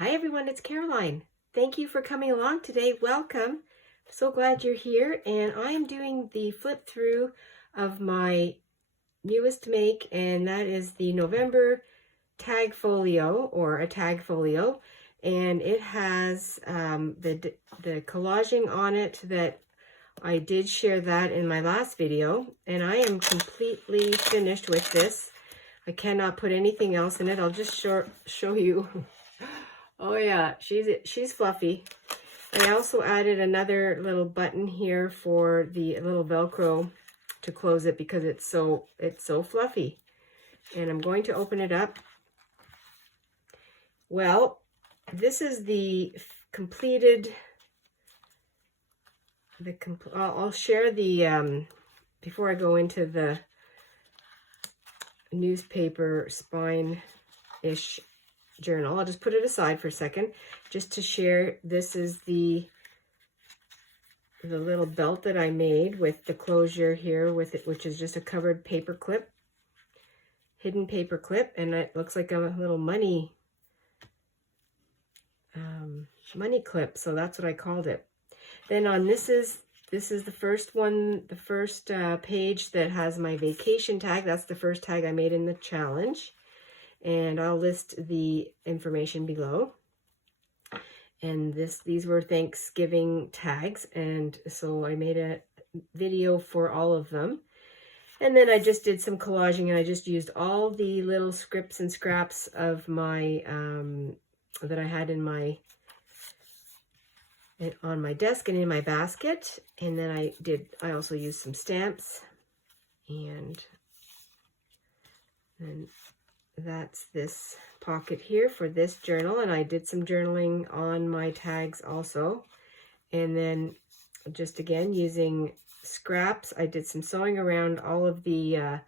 Hi everyone, it's Caroline. Thank you for coming along today. Welcome. So glad you're here, and I am doing the flip through of my newest make, and that is the November tag folio, or a tag folio, and it has the collaging on it that I did share that in my last video, and I am completely finished with this. I cannot put anything else in it. I'll just show you. Oh yeah, she's fluffy. I also added another little button here for the little Velcro to close it because it's so fluffy. And I'm going to open it up. Well, this is the completed. I'll share the before I go into the newspaper spine-ish journal. I'll just put it aside for a second just to share. This is the little belt that I made with the closure here with it, which is just a covered paper clip, hidden paper clip, and it looks like a little money clip, so that's what I called it. Then on this is the first one, the first page that has my vacation tag. That's the first tag I made in the challenge. And I'll list the information below. And these were Thanksgiving tags, and so I made a video for all of them. And then I just did some collaging, and I just used all the little scripts and scraps of my that I had in on my desk and in my basket. And then I also used some stamps, and then that's this pocket here for this journal, and I did some journaling on my tags also. And then just again using scraps, I did some sewing around all of the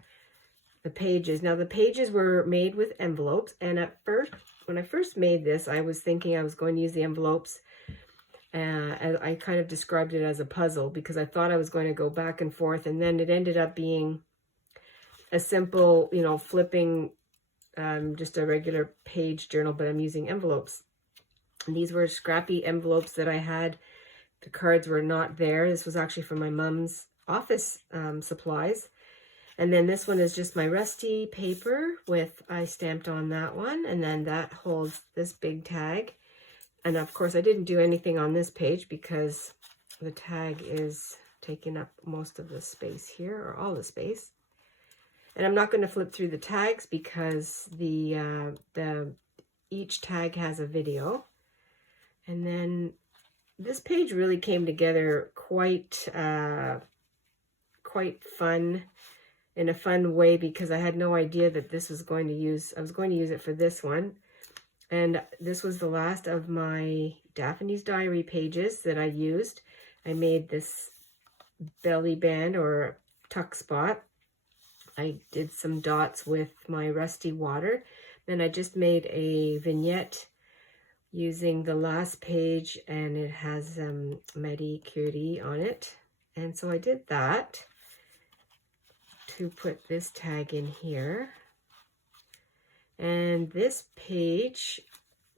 pages. Now the pages were made with envelopes, and at first, when I first made this, I was thinking I was going to use the envelopes. I kind of described it as a puzzle because I thought I was going to go back and forth, and then it ended up being a simple, flipping just a regular page journal, but I'm using envelopes. And these were scrappy envelopes that I had. The cards were not there. This was actually from my mom's office supplies. And then this one is just my rusty paper I stamped on that one. And then that holds this big tag. And of course I didn't do anything on this page because the tag is taking up most of the space here, or all the space. And I'm not going to flip through the tags because each tag has a video. And then this page really came together quite fun, in a fun way, because I had no idea that I was going to use it for this one. And this was the last of my Daphne's Diary pages that I used. I made this belly band or tuck spot. I did some dots with my rusty water. Then I just made a vignette using the last page, and it has Marie Curie on it. And so I did that to put this tag in here. And this page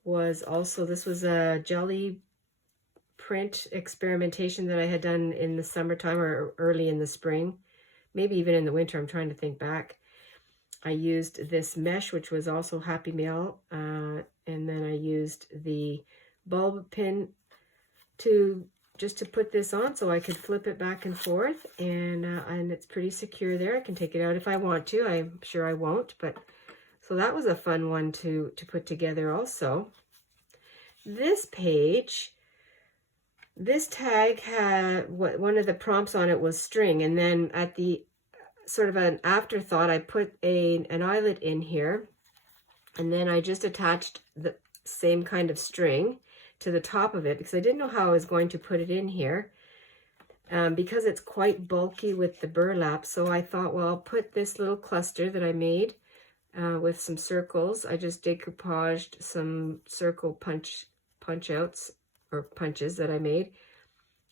was also, this was a jelly print experimentation that I had done in the summertime or early in the spring. Maybe even in the winter, I'm trying to think back. I used this mesh, which was also Happy Mail, and then I used the bulb pin just to put this on so I could flip it back and forth, and it's pretty secure there. I can take it out if I want to. I'm sure I won't, but so that was a fun one to put together also. This page, this tag had, one of the prompts on it was string, and then at the sort of an afterthought, I put an eyelet in here, and then I just attached the same kind of string to the top of it because I didn't know how I was going to put it in here because it's quite bulky with the burlap. So I thought, well, I'll put this little cluster that I made with some circles. I just decoupaged some circle punch outs or punches that I made,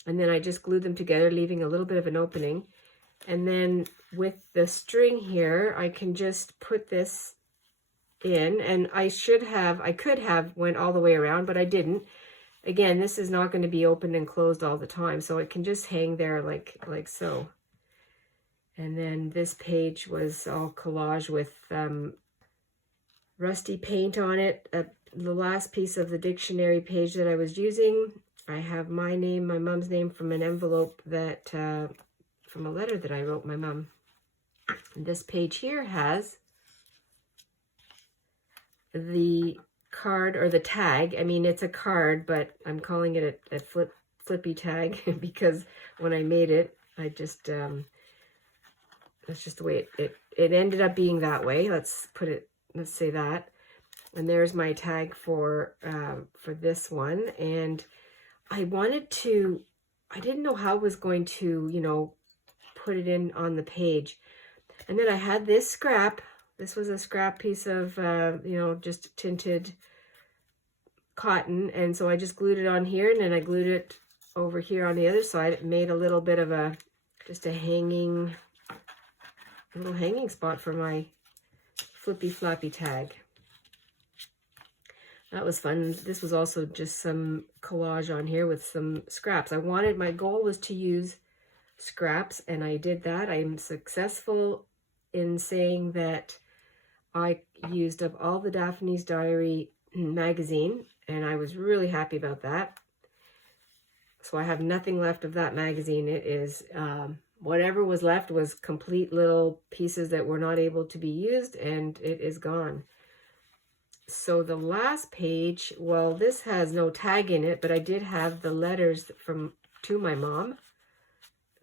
and then I just glued them together, leaving a little bit of an opening. And then with the string here, I can just put this in, and I could have went all the way around, but I didn't. Again, this is not going to be opened and closed all the time, so it can just hang there like so. And then this page was all collage with rusty paint on it. The last piece of the dictionary page that I was using, I have my name, my mom's name, from an envelope that, from a letter that I wrote my mom. And this page here has the card, or the tag. I mean, it's a card, but I'm calling it a flippy tag because when I made it, I just, that's just the way it ended up being that way. Let's say that. And there's my tag for this one. And I didn't know how I was going to, you know, put it in on the page. And then I had this scrap. This was a scrap piece of, you know, just tinted cotton. And so I just glued it on here, and then I glued it over here on the other side. It made a little bit of just a little hanging spot for my flippy floppy tag. That was fun. This was also just some collage on here with some scraps. My goal was to use scraps, and I did that. I'm successful in saying that I used up all the Daphne's Diary magazine, and I was really happy about that. So I have nothing left of that magazine. It is, whatever was left was complete little pieces that were not able to be used, and it is gone. So the last page, well, this has no tag in it, but I did have the letters to my mom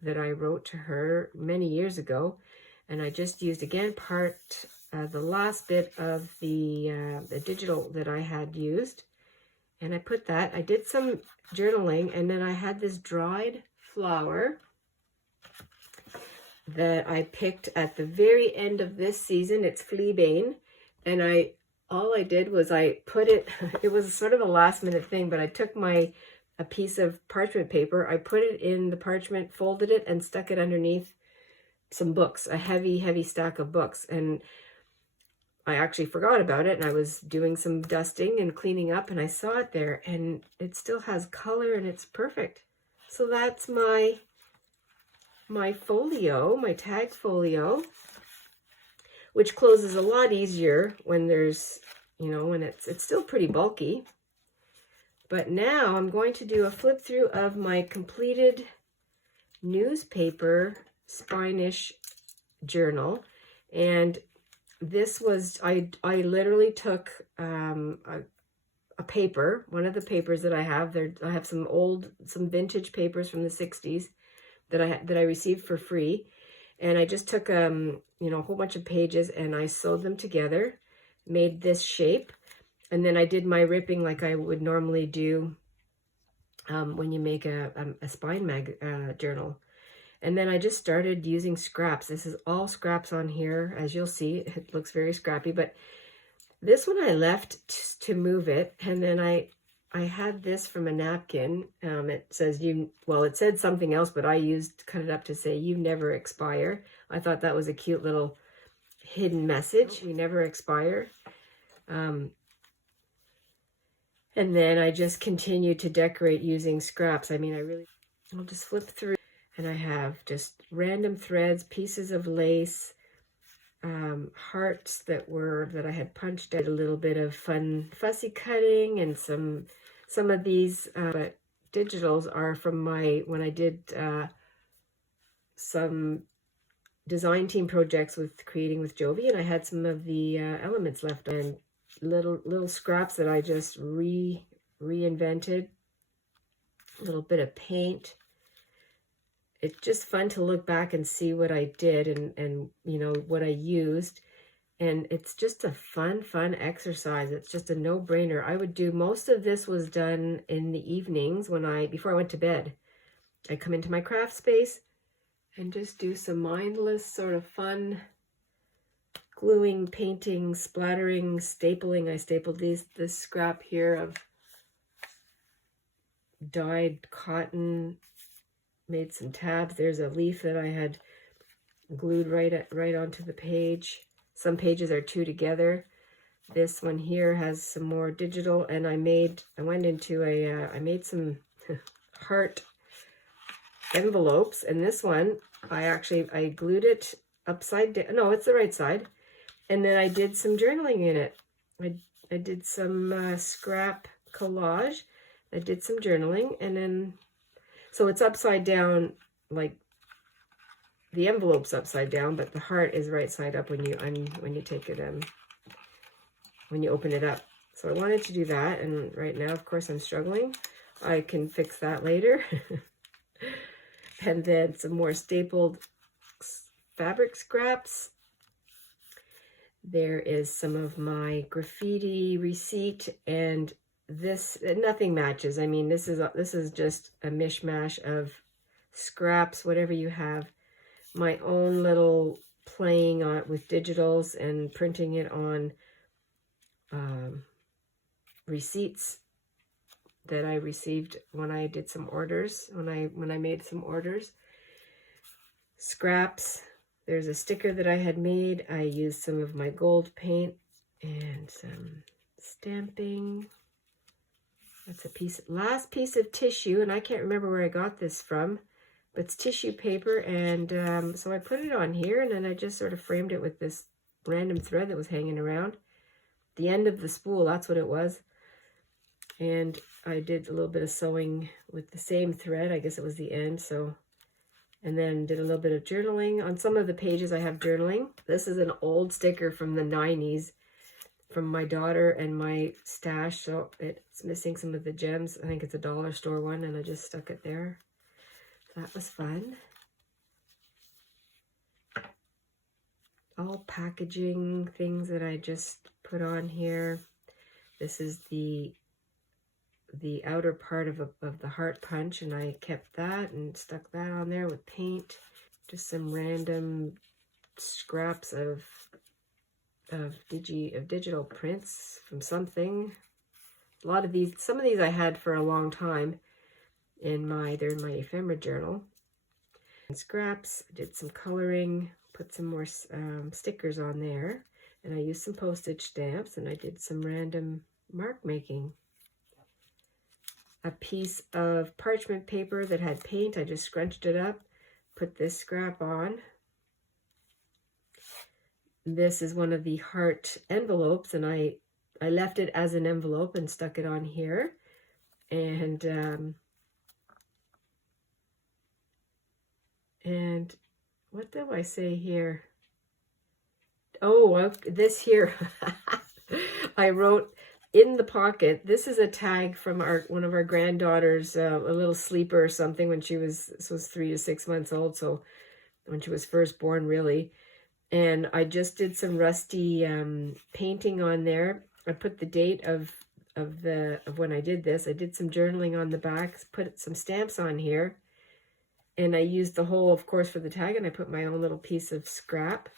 that I wrote to her many years ago. And I just used, again, the last bit of the digital that I had used. And I did some journaling, and then I had this dried flower that I picked at the very end of this season. It's fleabane. And all I did was I put it, it was sort of a last minute thing, but I took a piece of parchment paper, I put it in the parchment, folded it, and stuck it underneath some books, a heavy, heavy stack of books. And I actually forgot about it, and I was doing some dusting and cleaning up, and I saw it there, and it still has color, and it's perfect. So that's my folio, my tag folio, which closes a lot easier when there's, you know, when it's still pretty bulky. But now I'm going to do a flip through of my completed newspaper Spanish journal. And this was, I literally took a paper, one of the papers that I have there. I have some vintage papers from the 60s that I received for free. And I just took, you know, a whole bunch of pages, and I sewed them together, made this shape. And then I did my ripping like I would normally do when you make a spine journal. And then I just started using scraps. This is all scraps on here. As you'll see, it looks very scrappy. But this one I left to move it. And then I had this from a napkin. It says, it said something else, but I cut it up to say, "You never expire." I thought that was a cute little hidden message. We never expire. And then I just continued to decorate using scraps. I mean, I'll just flip through, and I have just random threads, pieces of lace, hearts that I had punched out, a little bit of fun fussy cutting, and some of these but digitals are from when I did some design team projects with Creating with Jovi, and I had some of the elements left, and little scraps that I just reinvented, a little bit of paint. It's just fun to look back and see what I did and you know, what I used. And it's just a fun exercise. It's just a no-brainer. I would do, most of this was done in the evenings before I went to bed. I come into my craft space and just do some mindless sort of fun gluing, painting, splattering, stapling. I stapled this scrap here of dyed cotton, made some tabs. There's a leaf that I had glued right onto the page. Some pages are two together. This one here has some more digital, and I made some heart envelopes, and this one, I glued it upside down. No, it's the right side. And then I did some journaling in it. I did some scrap collage. I did some journaling, and then, so it's upside down, like the envelope's upside down, but the heart is right side up when you take it when you open it up. So I wanted to do that, and right now, of course, I'm struggling. I can fix that later. And then some more stapled fabric scraps. There is some of my graffiti receipt, and this, nothing matches. I mean, this is just a mishmash of scraps, whatever you have. My own little playing on with digitals and printing it on receipts that I received when I did some orders, when I made some orders. Scraps. There's a sticker that I had made. I used some of my gold paint and some stamping. That's last piece of tissue, and I can't remember where I got this from, but it's tissue paper, and so I put it on here, and then I just sort of framed it with this random thread that was hanging around. The end of the spool, that's what it was. And I did a little bit of sewing with the same thread. I guess it was the end, so. And then did a little bit of journaling. On some of the pages I have journaling. This is an old sticker from the 90s from my daughter and my stash, so it's missing some of the gems. I think it's a dollar store one, and I just stuck it there. That was fun. All packaging things that I just put on here. This is the outer part of the heart punch, and I kept that and stuck that on there with paint. Just some random scraps of digital prints from something. A lot of these, some of these I had for a long time they're in my ephemera journal. And scraps, I did some coloring, put some more stickers on there, and I used some postage stamps, and I did some random mark making. A piece of parchment paper that had paint, I just scrunched it up, put this scrap on. This is one of the heart envelopes, and I left it as an envelope and stuck it on here. And what do I say here? Oh, this here, I wrote in the pocket. This is a tag from one of our granddaughters, a little sleeper or something, when this was 3 to 6 months old, so when she was first born, really. And I just did some rusty painting on there. I put the date of when I did this. I did some journaling on the back, put some stamps on here, and I used the hole, of course, for the tag, and I put my own little piece of scrap.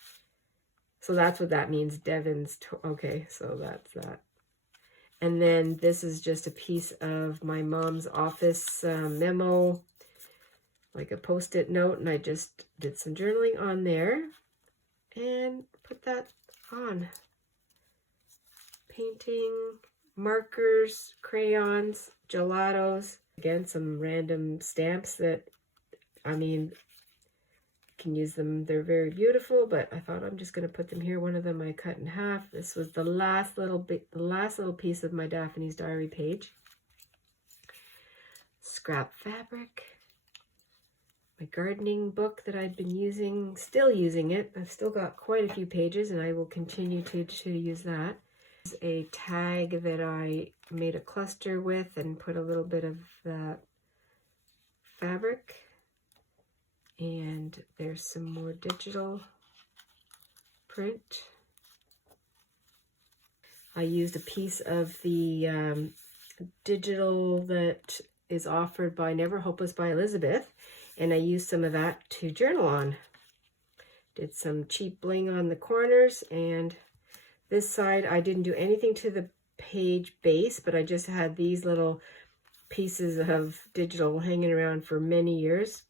So that's what that means, Devon's. Okay, so that's that. And then this is just a piece of my mom's office memo, like a post-it note, and I just did some journaling on there and put that on. Painting, markers, crayons, gelatos. Again, some random stamps that, I mean, can use them. They're very beautiful, but I thought I'm just going to put them here. One of them I cut in half. This was the last little piece of my Daphne's Diary page. Scrap fabric. My gardening book that I've been using, still using it. I've still got quite a few pages, and I will continue to use that. This is a tag that I made a cluster with and put a little bit of fabric. And there's some more digital print. I used a piece of the digital that is offered by Never Hopeless by Elizabeth, and I used some of that to journal on. Did some cheap bling on the corners, and this side I didn't do anything to the page base, but I just had these little pieces of digital hanging around for many years.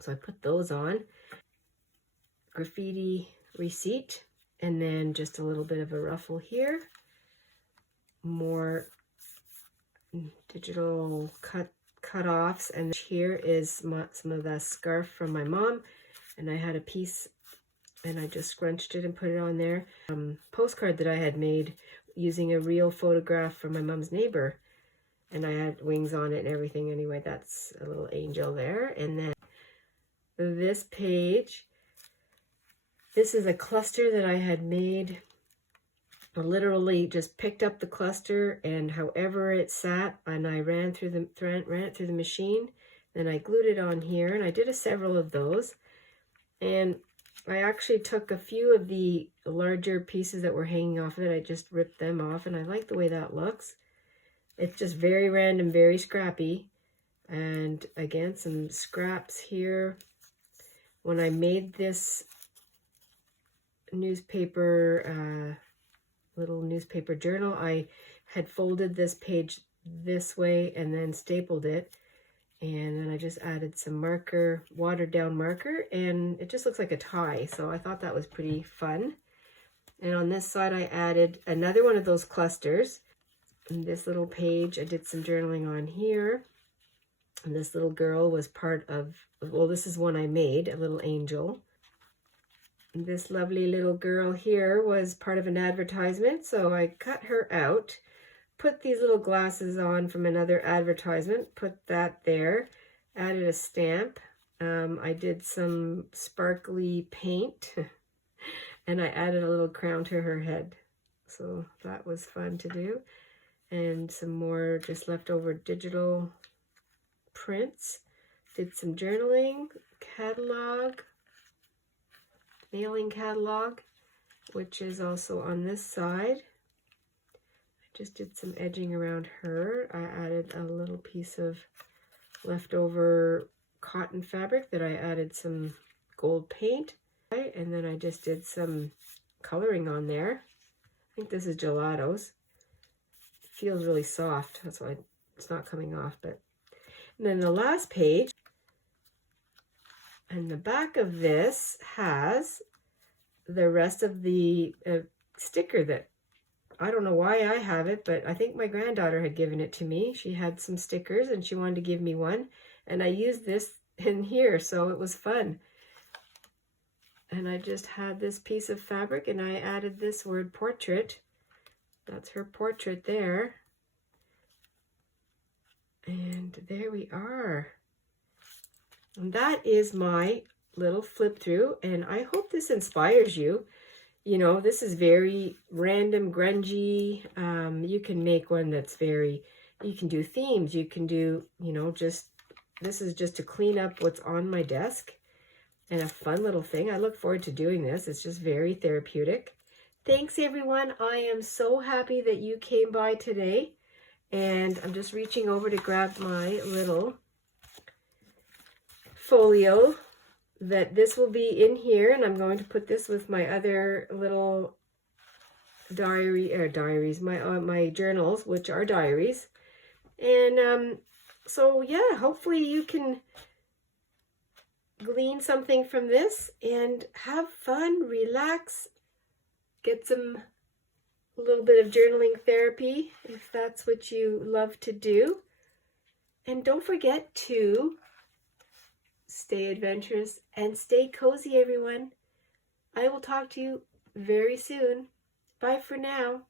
So I put those on. Graffiti receipt, And then just a little bit of a ruffle here. More digital cut-offs. And here is some of the scarf from my mom. And I had a piece and I just scrunched it and put it on there. Postcard that I had made using a real photograph from my mom's neighbor. And I had wings on it and everything. Anyway, that's a little angel there. And then this page, this is a cluster that I had made. I literally just picked up the cluster and however it sat, and I ran it through the machine. Then I glued it on here, and I did several of those. And I actually took a few of the larger pieces that were hanging off of it. I just ripped them off, and I like the way that looks. It's just very random, very scrappy. And again, some scraps here. When I made this newspaper, little newspaper journal, I had folded this page this way and then stapled it. And then I just added some marker, watered down marker, and it just looks like a tie. So I thought that was pretty fun. And on this side, I added another one of those clusters. And this little page, I did some journaling on here. And this little girl was part of, well, this is one I made, a little angel. And this lovely little girl here was part of an advertisement. So I cut her out, put these little glasses on from another advertisement, put that there, added a stamp. I did some sparkly paint and I added a little crown to her head. So that was fun to do. And some more just leftover digital prints. Did some journaling, catalog, mailing catalog, which is also on this side. I just did some edging around her. I added a little piece of leftover cotton fabric that I added some gold paint. And then I just did some coloring on there. I think this is gelatos. It feels really soft. That's why it's not coming off. But and then the last page, and the back of this has the rest of the sticker that, I don't know why I have it, but I think my granddaughter had given it to me. She had some stickers and she wanted to give me one. And I used this in here, so it was fun. And I just had this piece of fabric and I added this word portrait. That's her portrait there. And there we are. And that is my little flip through, and I hope this inspires you. You know, this is very random, grungy. You can make one that's very, you can do themes, you can do, you know, just, this is just to clean up what's on my desk, and a fun little thing. I look forward to doing this. It's just very therapeutic. Thanks everyone. I am so happy that you came by today. And I'm just reaching over to grab my little folio that this will be in here. And I'm going to put this with my other little diaries, my journals, which are diaries. And so yeah, hopefully you can glean something from this and have fun, relax, get a little bit of journaling therapy if that's what you love to do. And don't forget to stay adventurous and stay cozy, everyone. I will talk to you very soon. Bye for now.